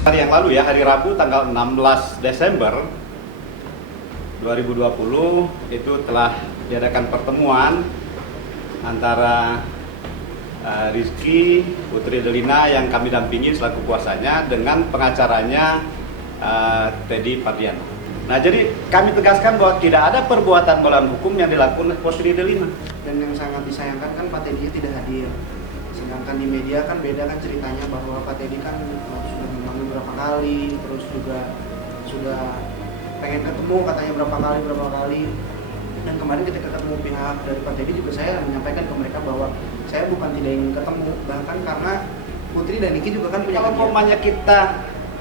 Hari yang lalu ya, hari Rabu tanggal 16 Desember 2020 itu telah diadakan pertemuan antara Rizky Putri Delina yang kami dampingi selaku kuasanya dengan pengacaranya Teddy Pardiano. Nah, jadi kami tegaskan bahwa tidak ada perbuatan melawan hukum yang dilakukan oleh Putri Delina. Dan yang sangat disayangkan kan Pak Teddy tidak hadir. Sedangkan di media kan beda kan ceritanya bahwa Pak Teddy kan sudah memanggil berapa kali, terus juga sudah pengen ketemu katanya berapa kali. Dan kemarin ketika ketemu pihak dari Pak Teddy juga saya menyampaikan ke mereka bahwa saya bukan tidak ingin ketemu, bahkan karena Putri dan Niki juga kan punya Kalau kegiatan. umpamanya kita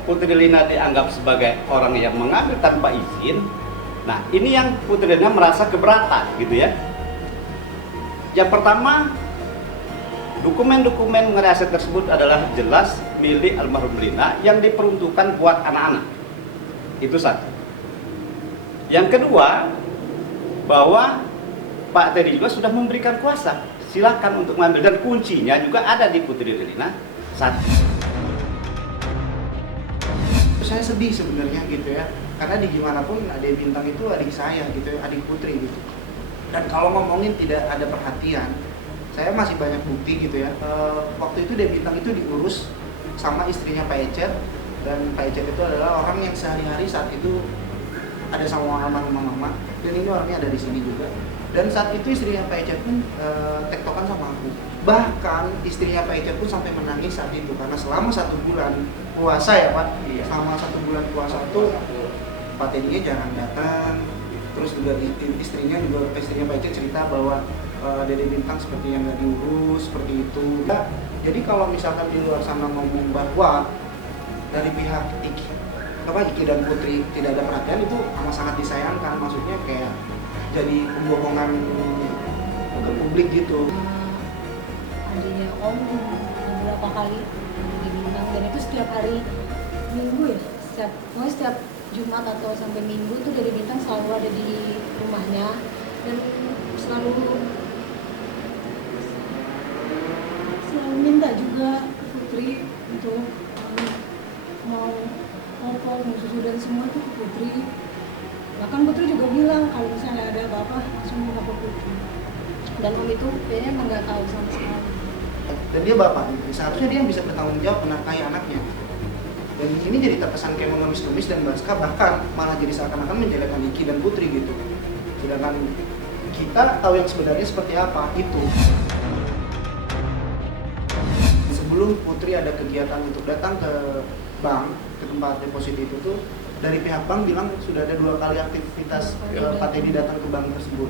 Putri Delina dianggap sebagai orang yang mengambil tanpa izin, nah ini yang Putri Delina merasa keberatan gitu ya. Yang pertama, dokumen-dokumen mengenai aset tersebut adalah jelas milik almarhum Delina yang diperuntukkan buat anak-anak. Itu satu. Yang kedua, bahwa Pak Teddy juga sudah memberikan kuasa, silakan untuk mengambil, dan kuncinya juga ada di Putri Delina. Satu. Saya sedih sebenarnya gitu ya, karena di gimana pun adik Bintang itu adik saya gitu ya, adik Putri gitu. Dan kalau ngomongin tidak ada perhatian, saya masih banyak bukti gitu ya. Waktu itu Dek Bintang itu diurus sama istrinya Pak Ecet, dan Pak Ecet itu adalah orang yang sehari-hari saat itu ada sama almarhumah mama, dan ini orangnya ada di sini juga. Dan saat itu istrinya Pak Ecet pun tektokan sama aku. Bahkan istrinya Pak Ecet pun sampai menangis saat itu karena selama 1 bulan puasa ya Pak, selama 1 bulan puasa itu Pak Teddy jangan datang. Terus juga istrinya Pak Ecet cerita bahwa Dede Bintang seperti yang nggak diurus seperti itu. Ya, jadi kalau misalkan di luar sana ngomong bahwa dari pihak Iki dan Putri tidak ada perhatian, itu amat sangat disayangkan. Maksudnya kayak jadi pembohongan ke publik gitu. Adanya Om beberapa kali dibilang, dan itu setiap hari Minggu ya, pokoknya setiap Jumat atau sampai Minggu tuh dari Bintang selalu ada di rumahnya dan selalu minta juga Putri untuk mau popok, mau susu dan semua tuh ke Putri. Bahkan Putri juga bilang kalau misalnya ada apa-apa langsung minta ke Putri. Dan Om itu kayaknya emang nggak tahu sama sekali. Dan dia bapak, seharusnya dia yang bisa bertanggung jawab menafkahi anaknya. Dan ini jadi terkesan kayak mengemis-kemis dan bahkan malah jadi seakan-akan menjelekan Iki dan Putri gitu. Sedangkan kita tahu yang sebenarnya seperti apa itu. Sebelum Putri ada kegiatan untuk datang ke bank, ke tempat deposito itu tuh, dari pihak bank bilang sudah ada 2 kali aktivitas Pak Teddy datang ke bank tersebut.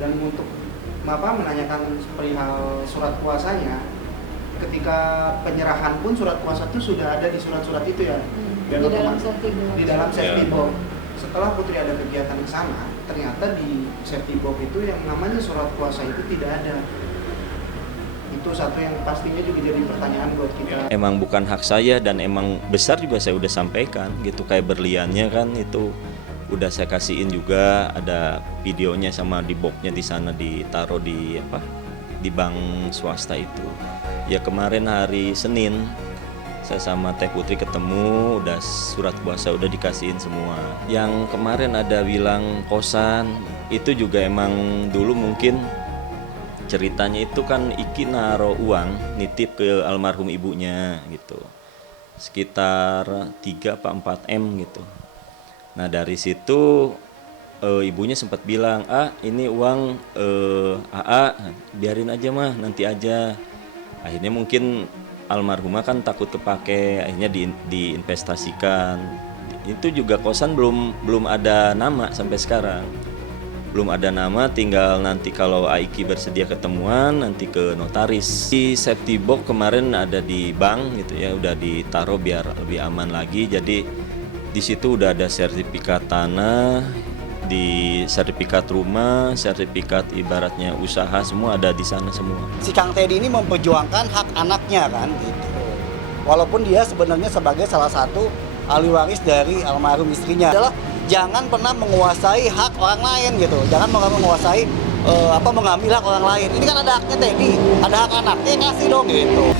Dan untuk menanyakan perihal surat kuasanya, ketika penyerahan pun surat kuasa itu sudah ada di surat-surat itu ya. Di dalam safety box. Di dalam safety box. Setelah Putri ada kegiatan ke sana, ternyata di safety box itu yang namanya surat kuasa itu tidak ada. Itu satu yang pastinya juga jadi pertanyaan buat kita. Emang bukan hak saya dan emang besar juga saya udah sampaikan gitu, kayak berliannya kan itu udah saya kasihin juga, ada videonya sama di boxnya di sana ditaruh di bank swasta itu. Ya kemarin hari Senin saya sama Teh Putri ketemu, udah surat kuasa udah dikasihin semua. Yang kemarin ada bilang kosan, itu juga emang dulu mungkin ceritanya itu kan Iki naruh uang nitip ke almarhum ibunya gitu, sekitar 3-4 M gitu. Nah dari situ ibunya sempat bilang, ini uang AA, biarin aja mah, nanti aja. Akhirnya mungkin almarhumah kan takut kepake, akhirnya diinvestasikan. Itu juga kosan belum ada nama sampai sekarang. Belum ada nama, tinggal nanti kalau Aiki bersedia ketemuan nanti ke notaris. Di safety box kemarin ada di bank gitu ya, udah ditaruh biar lebih aman lagi. Jadi di situ udah ada sertifikat tanah, di sertifikat rumah, sertifikat ibaratnya usaha, semua ada di sana semua. Si Kang Teddy ini memperjuangkan hak anaknya kan gitu. Walaupun dia sebenarnya sebagai salah satu ahli waris dari almarhum istrinya. Adalah jangan pernah menguasai hak orang lain gitu. Jangan menguasai mengambil hak orang lain. Ini kan ada haknya Teddy, ada hak anaknya, kasih dong gitu.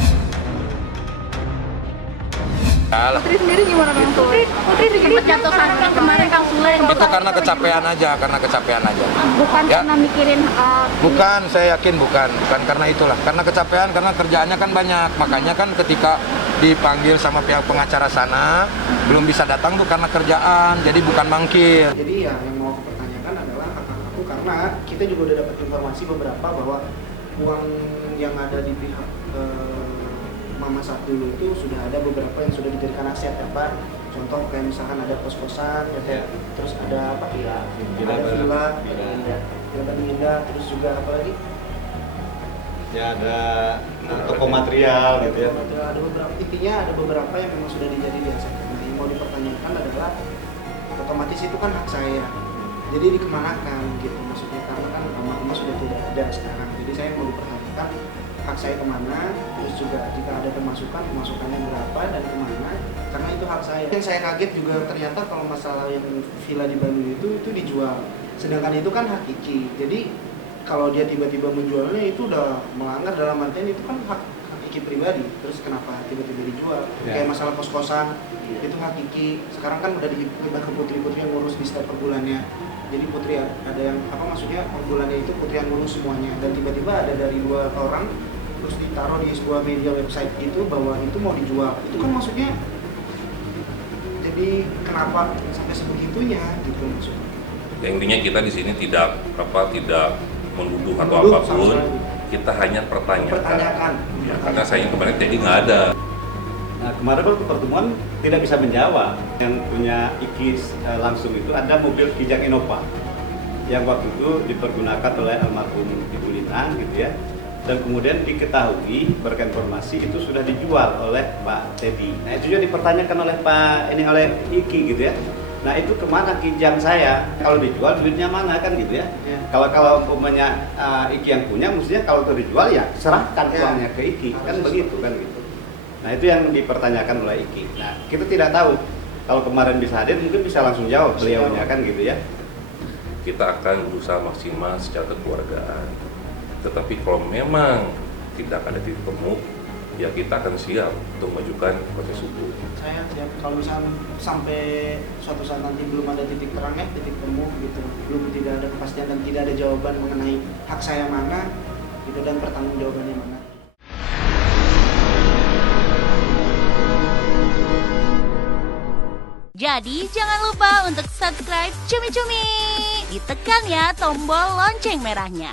Putri sendiri gimana Kang Sule? Putri sempat jatuh sakit kemarin Kang Sule. Itu karena kecapean aja. Bukan Ya. karena mikirin Bukan, saya yakin bukan karena itulah. Karena kecapean, karena kerjaannya kan banyak. Makanya kan ketika dipanggil sama pihak pengacara sana, belum bisa datang tuh karena kerjaan, jadi bukan mangkir. Jadi ya yang mau aku pertanyakan adalah kakak aku, karena kita juga udah dapat informasi beberapa bahwa uang yang ada di pihak Mama Saat dulu itu sudah ada beberapa yang sudah dijadikan aset ya Pak. Contoh kayak misalkan ada kos-kosan, Ya. terus ada apa? Villa, Ada villa, villa. Villa, terus juga apa lagi? Ya ada toko material gitu ya. Ada beberapa, intinya ada beberapa yang memang sudah dijadi di aset. Nah, yang mau dipertanyakan adalah otomatis itu kan hak saya. Jadi dikemanakan gitu maksudnya, karena kan almarhumah sudah tidak ada sekarang. Jadi saya mau dipertanyakan hak saya kemana, terus juga jika ada pemasukannya berapa dan kemana, karena itu hak saya. Yang saya kaget juga ternyata kalau masalah yang villa di Bandung itu dijual, sedangkan itu kan hak Iki. Jadi kalau dia tiba-tiba menjualnya itu udah melanggar, dalam artian itu kan hak Iki pribadi. Terus kenapa tiba-tiba dijual? Ya. Kayak masalah kos-kosan, itu hak Iki. Sekarang kan udah dihibah ke putri-putri yang ngurus di setiap per bulannya. Jadi putri ada yang maksudnya per bulannya itu putri yang ngurus semuanya, dan tiba-tiba ada dari 2 orang terus ditaruh di sebuah media website itu bahwa itu mau dijual. Itu kan maksudnya jadi kenapa sampai sebegitunya gitu maksudnya. Ya, intinya kita di sini tidak menuduh atau Menuduh sama apapun, sekali. kita hanya Pertanyakan. Ya, karena saya yang kemarin jadi nggak ada. Nah, kemarin waktu pertemuan tidak bisa menjawab. Yang punya Iki langsung itu ada mobil Kijang Innova yang waktu itu dipergunakan oleh almarhum Ibu Lina gitu ya. Dan kemudian diketahui berkat informasi itu sudah dijual oleh Pak Teddy. Nah itu juga dipertanyakan oleh oleh Iki gitu ya. Nah itu kemana Kijang saya? Kalau dijual duitnya mana kan gitu ya? Ya. Kalau umpamanya Iki yang punya, mestinya kalau itu dijual ya serahkan Ya. uangnya ke Iki kan Harus begitu kan gitu. Nah itu yang dipertanyakan oleh Iki. Nah kita tidak tahu kalau kemarin bisa hadir mungkin bisa langsung jawab beliaunya kan gitu ya. Kita akan berusaha maksimal secara kekeluargaan. Tetapi kalau memang tidak ada titik temu, ya kita akan siap untuk mengajukan proses hukum. Saya siap kalau misalnya sampai suatu saat nanti belum ada titik terang titik temu gitu, belum tidak ada kepastian dan tidak ada jawaban mengenai hak saya mana gitu dan pertanggungjawabannya mana. Jadi jangan lupa untuk subscribe Cumi Cumi. Ditekan ya tombol lonceng merahnya.